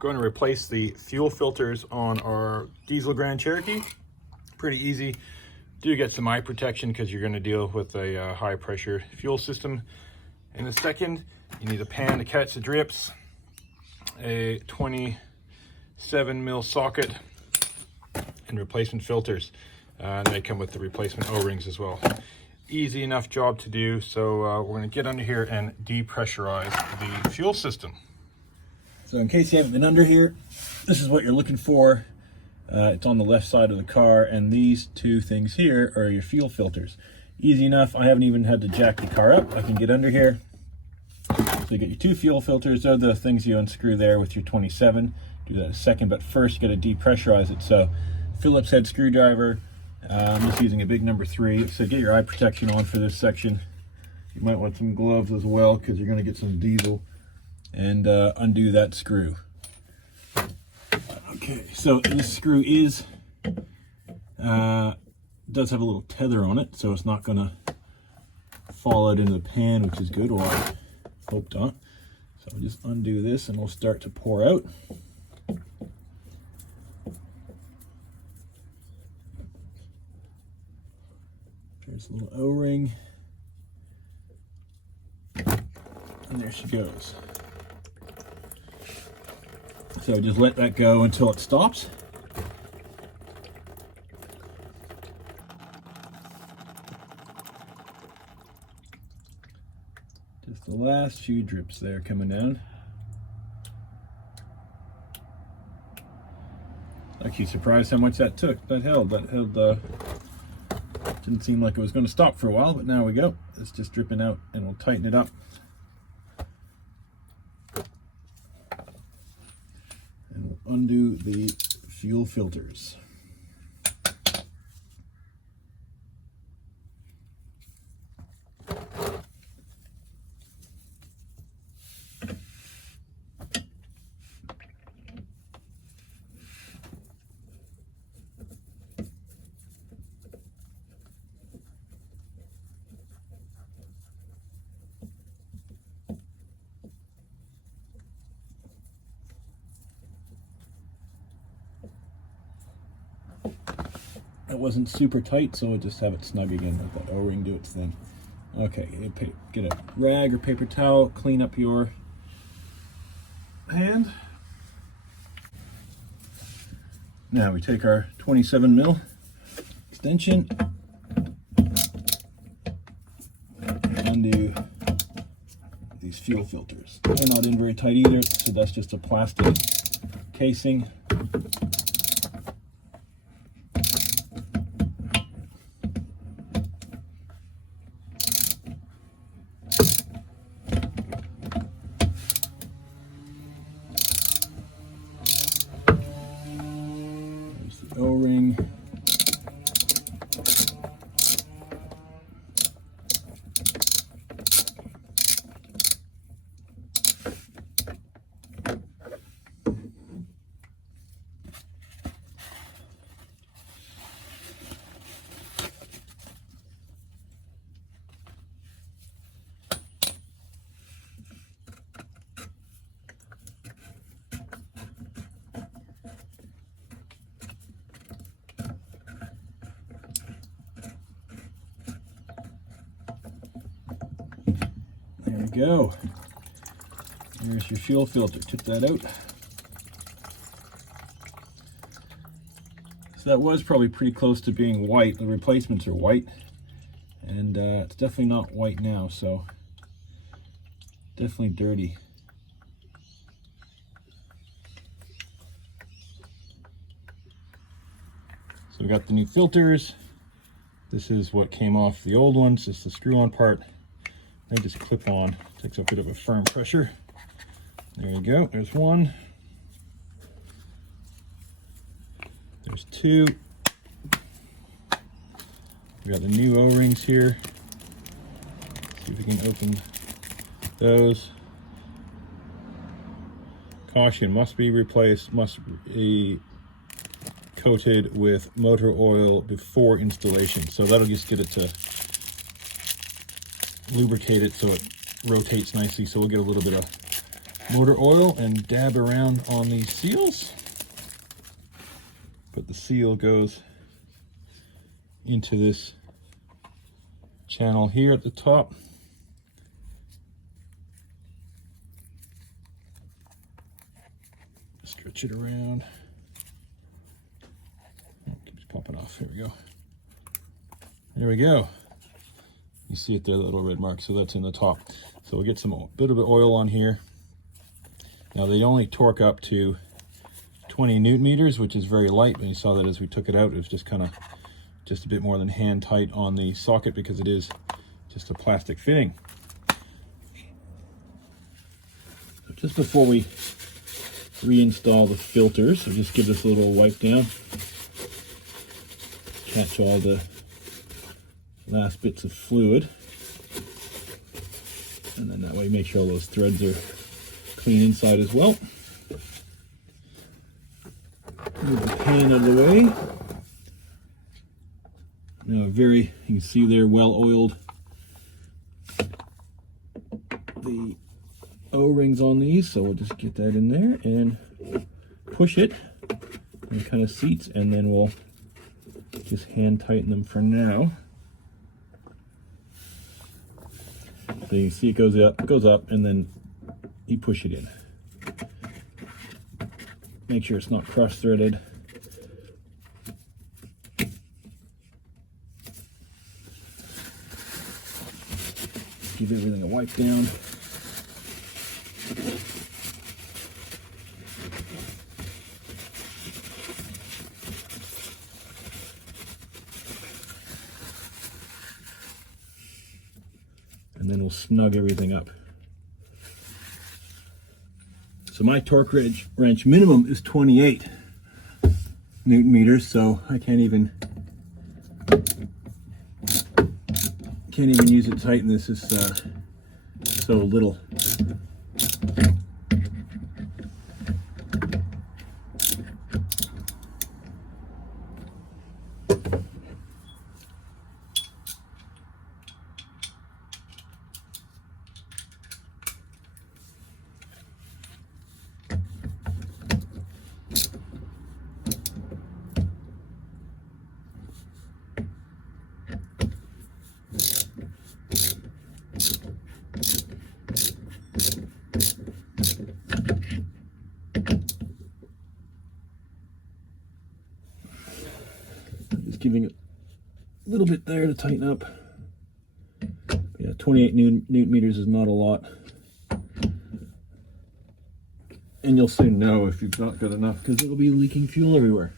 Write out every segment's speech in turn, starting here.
going to replace the fuel filters on our diesel Grand Cherokee. Pretty easy. Do get some eye protection because you're going to deal with a high pressure fuel system. In a second, you need a pan to catch the drips, a 27 mil socket, and replacement filters. And they come with the replacement O-rings as well. Easy enough job to do. So we're going to get under here and depressurize the fuel system. So in case you haven't been under here, this is what you're looking for. It's on the left side of the car, and these two things here are your fuel filters. Easy enough. I haven't even had to jack the car up. I can get under here. So you get your two fuel filters. They're the things you unscrew there with your 27. Do that in a second, but first you got to depressurize it. So Phillips head screwdriver. I'm just using a big number 3. So get your eye protection on for this section. You might want some gloves as well because you're going to get some diesel. And undo that screw. Okay, so this screw does have a little tether on it, so it's not going to fall out into the pan, which is good, or I hope not. So I'll just undo this and we'll start to pour out. There's a little O-ring. And there she goes. So just let that go until it stops. Just the last few drips there coming down. Actually surprised how much that took. That held. Didn't seem like it was going to stop for a while, but now we go. It's just dripping out, and we'll tighten it up. Undo the fuel filters. It wasn't super tight, so we'll just have it snug again. Let that O-ring do its thing. Okay, get a rag or paper towel, clean up your hand. Now we take our 27 mil extension and undo these fuel filters. They're not in very tight either, so that's just a plastic casing. O-ring. There we go. There's your fuel filter. Took that out. So that was probably pretty close to being white. The replacements are white, and it's definitely not white now, so definitely dirty. So we got the new filters. This is what came off the old ones, just the screw-on part. They just clip on, takes a bit of a firm pressure. There you go, there's one. There's two. We got the new O-rings here. See if we can open those. Caution, must be replaced, must be coated with motor oil before installation. So that'll just get it to lubricate it so it rotates nicely. So we'll get a little bit of motor oil and dab around on these seals. But the seal goes into this channel here at the top. Stretch it around. Oh, it keeps popping off. Here we go. There we go. You see it there, the little red mark. So that's in the top. So we'll get some bit of oil on here. Now they only torque up to 20 Newton meters, which is very light. And you saw that as we took it out, it was just kind of just a bit more than hand tight on the socket because it is just a plastic fitting. So just before we reinstall the filters, so just give this a little wipe down, catch all the last bits of fluid, and then that way make sure all those threads are clean inside as well. Move the pan out of the way. Now you can see they're well oiled. The O-rings on these, so we'll just get that in there and push it, and it kind of seats, and then we'll just hand tighten them for now. So you can see it goes up, and then you push it in. Make sure it's not cross-threaded. Give everything a wipe down. And then we'll snug everything up. So my torque wrench minimum is 28 Newton meters, so I can't even use it to tighten this. Is so little. Giving it a little bit there to tighten up. Yeah, 28 Newton meters is not a lot. And you'll soon know if you've not got enough, because it'll be leaking fuel everywhere.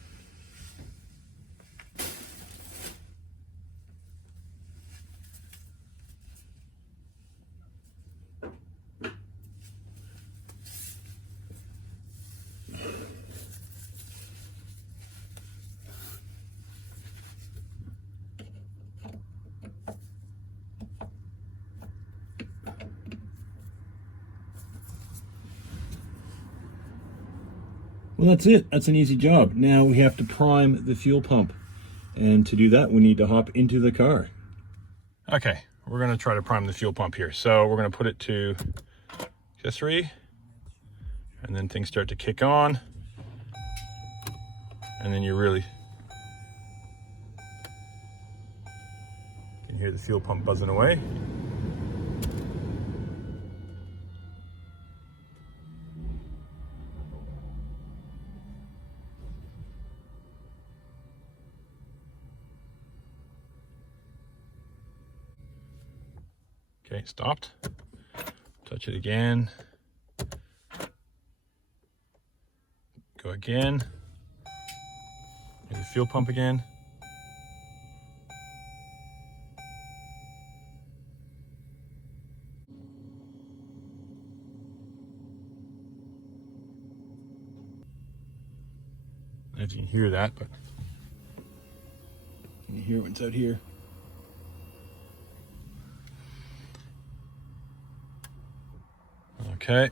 Well, that's it. That's an easy job. Now we have to prime the fuel pump. And to do that, we need to hop into the car. Okay, we're going to try to prime the fuel pump here. So we're going to put it to accessory. And then things start to kick on. And then you really can hear the fuel pump buzzing away. Okay, stopped. Touch it again. Go again. Here's the fuel pump again. I don't know if you can hear that, but you can hear it when it's out here. Okay,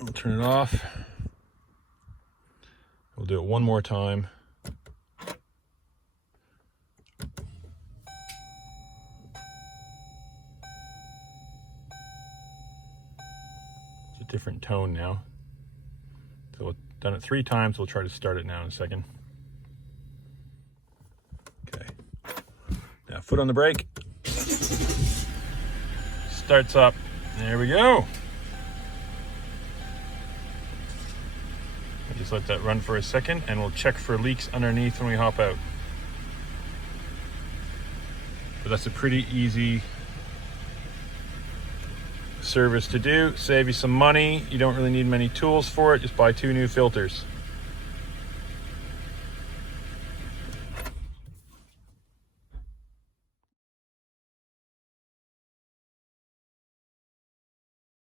we'll turn it off. We'll do it one more time. different tone now. So we've done it 3 times. We'll try to start it now in a second. Okay. Now foot on the brake. Starts up. There we go. I'll just let that run for a second and we'll check for leaks underneath when we hop out. But that's a pretty easy service to do. Save you some money. You don't really need many tools for it. Just buy 2 new filters.